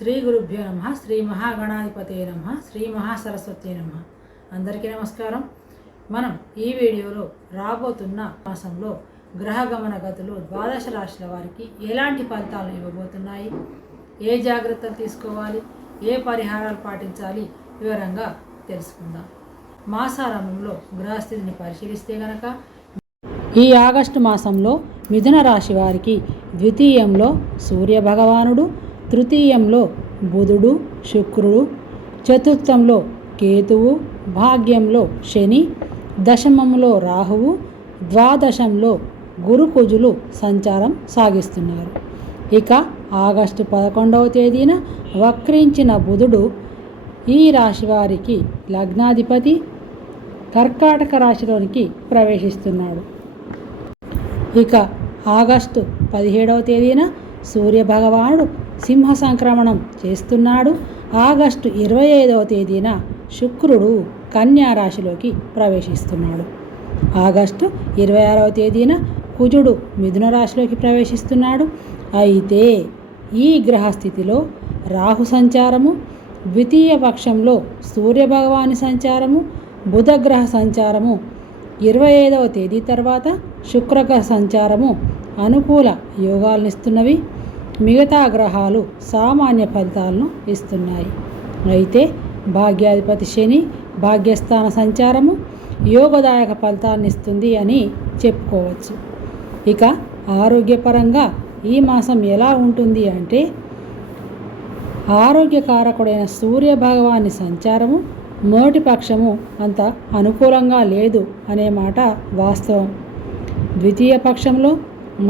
శ్రీ గురుభ్యో నమ శ్రీ మహాగణాధిపతే నమ శ్రీ మహాసరస్వతి నమ. అందరికీ నమస్కారం. మనం ఈ వీడియోలో రాబోతున్న మాసంలో గ్రహ గమన గతులు ద్వాదశ రాశుల వారికి ఎలాంటి ఫలితాలు ఇవ్వబోతున్నాయి? ఏ జాగ్రత్తలు తీసుకోవాలి? ఏ పరిహారాలు పాటించాలి? వివరంగా తెలుసుకుందాం. మాసారంభంలో గ్రహస్థితిని పరిశీలిస్తే గనక ఈ ఆగస్టు మాసంలో మిథున రాశి వారికి ద్వితీయంలో సూర్య భగవానుడు తృతీయంలో బుధుడు శుక్రుడు చతుర్థంలో కేతువు భాగ్యంలో శని దశమంలో రాహువు ద్వాదశంలో గురుకుజులు సంచారం సాగిస్తున్నారు. ఇక ఆగస్టు పదకొండవ తేదీన వక్రించిన బుధుడు ఈ రాశి వారికి లగ్నాధిపతి కర్కాటక రాశిలోనికి ప్రవేశిస్తున్నాడు. ఇక ఆగస్టు పదిహేడవ తేదీన సూర్య భగవానుడు సింహ సంక్రమణం చేస్తున్నాడు. ఆగస్టు ఇరవై ఐదవ తేదీన శుక్రుడు కన్యా రాశిలోకి ప్రవేశిస్తున్నాడు. ఆగస్టు ఇరవై ఆరవ తేదీన కుజుడు మిథున రాశిలోకి ప్రవేశిస్తున్నాడు. అయితే ఈ గ్రహస్థితిలో రాహు సంచారము ద్వితీయ పక్షంలో సూర్యభగవాని సంచారము బుధగ్రహ సంచారము ఇరవై ఐదవ తేదీ తర్వాత శుక్రగ్రహ సంచారము అనుకూల యోగాలనిస్తున్నవి మిగతా గ్రహాలు సామాన్య ఫలితాలను ఇస్తున్నాయి. అయితే భాగ్యాధిపతి శని భాగ్యస్థాన సంచారము యోగదాయక ఫలితాన్ని ఇస్తుంది అని చెప్పుకోవచ్చు. ఇక ఆరోగ్యపరంగా ఈ మాసం ఎలా ఉంటుంది అంటే ఆరోగ్యకారకుడైన సూర్య భగవాని సంచారము మొదటి పక్షము అంత అనుకూలంగా లేదు అనే మాట వాస్తవం. ద్వితీయ పక్షంలో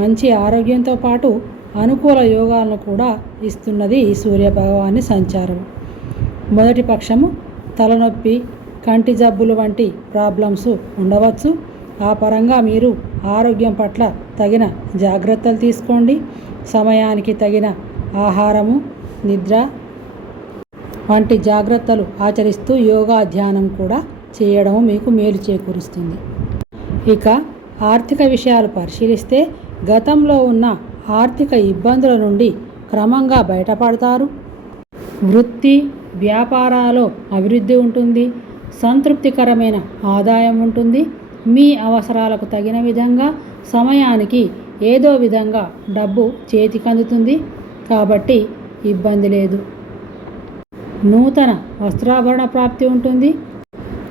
మంచి ఆరోగ్యంతో పాటు అనుకూల యోగాలను కూడా ఇస్తున్నది ఈ సూర్యభగవాని సంచారం. మొదటి పక్షము తలనొప్పి కంటి జబ్బులు వంటి ప్రాబ్లమ్స్ ఉండవచ్చు. ఆ పరంగా మీరు ఆరోగ్యం పట్ల తగిన జాగ్రత్తలు తీసుకోండి. సమయానికి తగిన ఆహారము నిద్ర వంటి జాగ్రత్తలు ఆచరిస్తూ యోగా ధ్యానం కూడా చేయడం మీకు మేలు చేకూరుస్తుంది. ఇక ఆర్థిక విషయాలు పరిశీలిస్తే గతంలో ఉన్న ఆర్థిక ఇబ్బందుల నుండి క్రమంగా బయటపడతారు. వృత్తి వ్యాపారాలో అభివృద్ధి ఉంటుంది. సంతృప్తికరమైన ఆదాయం ఉంటుంది. మీ అవసరాలకు తగిన విధంగా సమయానికి ఏదో విధంగా డబ్బు చేతికి అందుతుంది. కాబట్టి ఇబ్బంది లేదు. నూతన వస్త్రాభరణ ప్రాప్తి ఉంటుంది.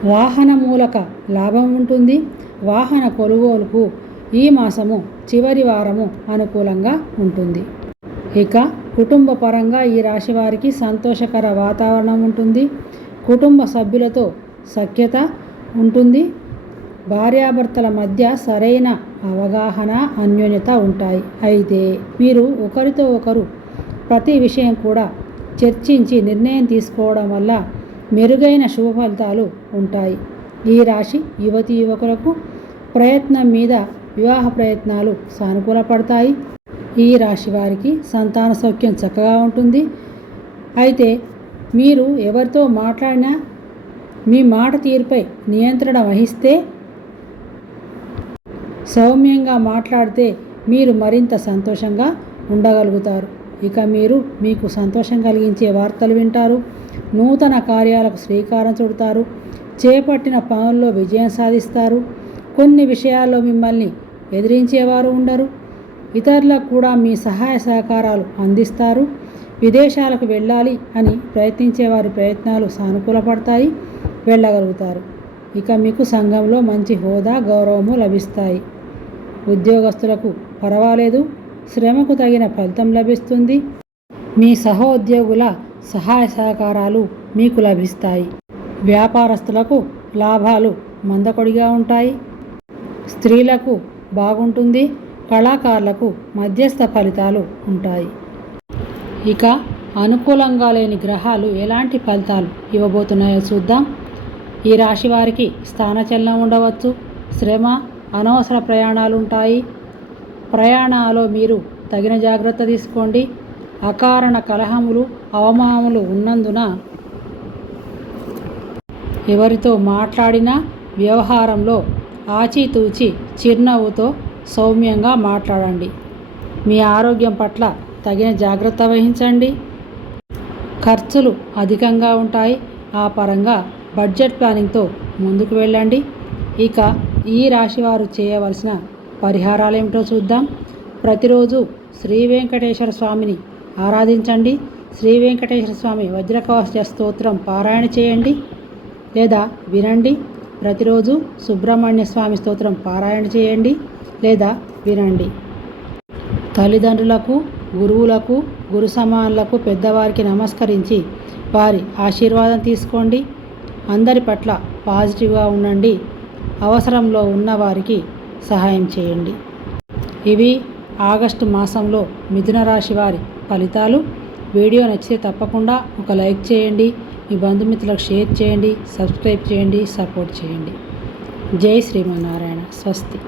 వాహన మూలక లాభం ఉంటుంది. వాహన కొనుగోలుకు ఈ మాసము చివరి వారము అనుకూలంగా ఉంటుంది. ఇక కుటుంబ పరంగా ఈ రాశి వారికి సంతోషకర వాతావరణం ఉంటుంది. కుటుంబ సభ్యులతో సఖ్యత ఉంటుంది. భార్యాభర్తల మధ్య సరైన అవగాహన అన్యోన్యత ఉంటాయి. అయితే మీరు ఒకరితో ఒకరు ప్రతి విషయం కూడా చర్చించి నిర్ణయం తీసుకోవడం వల్ల మెరుగైన శుభ ఫలితాలు ఉంటాయి. ఈ రాశి యువతి యువకులకు ప్రయత్నం మీద వివాహ ప్రయత్నాలు సానుకూలపడతాయి. ఈ రాశి వారికి సంతాన సౌఖ్యం చక్కగా ఉంటుంది. అయితే మీరు ఎవరితో మాట్లాడినా మీ మాట తీరుపై నియంత్రణ వహిస్తే సౌమ్యంగా మాట్లాడితే మీరు మరింత సంతోషంగా ఉండగలుగుతారు. ఇక మీరు మీకు సంతోషం కలిగించే వార్తలు వింటారు. నూతన కార్యాలకు శ్రీకారం చుడతారు. చేపట్టిన పనుల్లో విజయం సాధిస్తారు. కొన్ని విషయాల్లో మిమ్మల్ని ఎదిరించేవారు ఉండరు. ఇతరులకు కూడా మీ సహాయ సహకారాలు అందిస్తారు. విదేశాలకు వెళ్ళాలి అని ప్రయత్నించే వారి ప్రయత్నాలు సానుకూలపడతాయి వెళ్ళగలుగుతారు. ఇక మీకు సంఘంలో మంచి హోదా గౌరవము లభిస్తాయి. ఉద్యోగస్తులకు పర్వాలేదు శ్రమకు తగిన ఫలితం లభిస్తుంది. మీ సహోద్యోగుల సహాయ సహకారాలు మీకు లభిస్తాయి. వ్యాపారస్తులకు లాభాలు మందకొడిగా ఉంటాయి. స్త్రీలకు బాగుంటుంది. కళాకారులకు మధ్యస్థ ఫలితాలు ఉంటాయి. ఇక అనుకూలంగా లేని గ్రహాలు ఎలాంటి ఫలితాలు ఇవ్వబోతున్నాయో చూద్దాం. ఈ రాశి వారికి స్థానచలనం ఉండవచ్చు. శ్రమ అనవసర ప్రయాణాలు ఉంటాయి. ప్రయాణాలో మీరు తగిన జాగ్రత్త తీసుకోండి. అకారణ కలహములు అవమానములు ఉన్నందున ఎవరితో మాట్లాడినా వ్యవహారంలో ఆచితూచి చిరునవ్వుతో సౌమ్యంగా మాట్లాడండి. మీ ఆరోగ్యం పట్ల తగిన జాగ్రత్త వహించండి. ఖర్చులు అధికంగా ఉంటాయి. ఆ పరంగా బడ్జెట్ ప్లానింగ్తో ముందుకు వెళ్ళండి. ఇక ఈ రాశివారు చేయవలసిన పరిహారాలు ఏమిటో చూద్దాం. ప్రతిరోజు శ్రీ వెంకటేశ్వర స్వామిని ఆరాధించండి. శ్రీ వెంకటేశ్వర స్వామి వజ్రకవచ స్తోత్రం పారాయణ చేయండి. లేదా వినండి. ప్రతిరోజు సుబ్రహ్మణ్య స్వామి స్తోత్రం పారాయణ చేయండి లేదా వినండి. తల్లిదండ్రులకు గురువులకు గురు సమానులకు పెద్దవారికి నమస్కరించి వారి ఆశీర్వాదం తీసుకోండి. అందరి పట్ల పాజిటివ్గా ఉండండి. అవసరంలో ఉన్న వారికి సహాయం చేయండి. ఇవి ఆగస్టు మాసంలో మిథున రాశి వారి ఫలితాలు. వీడియో నచ్చితే తప్పకుండా ఒక లైక్ చేయండి. మీ బంధుమిత్రులకు షేర్ చేయండి సబ్స్క్రైబ్ చేయండి సపోర్ట్ చేయండి. జై శ్రీమన్నారాయణ. స్వస్తి.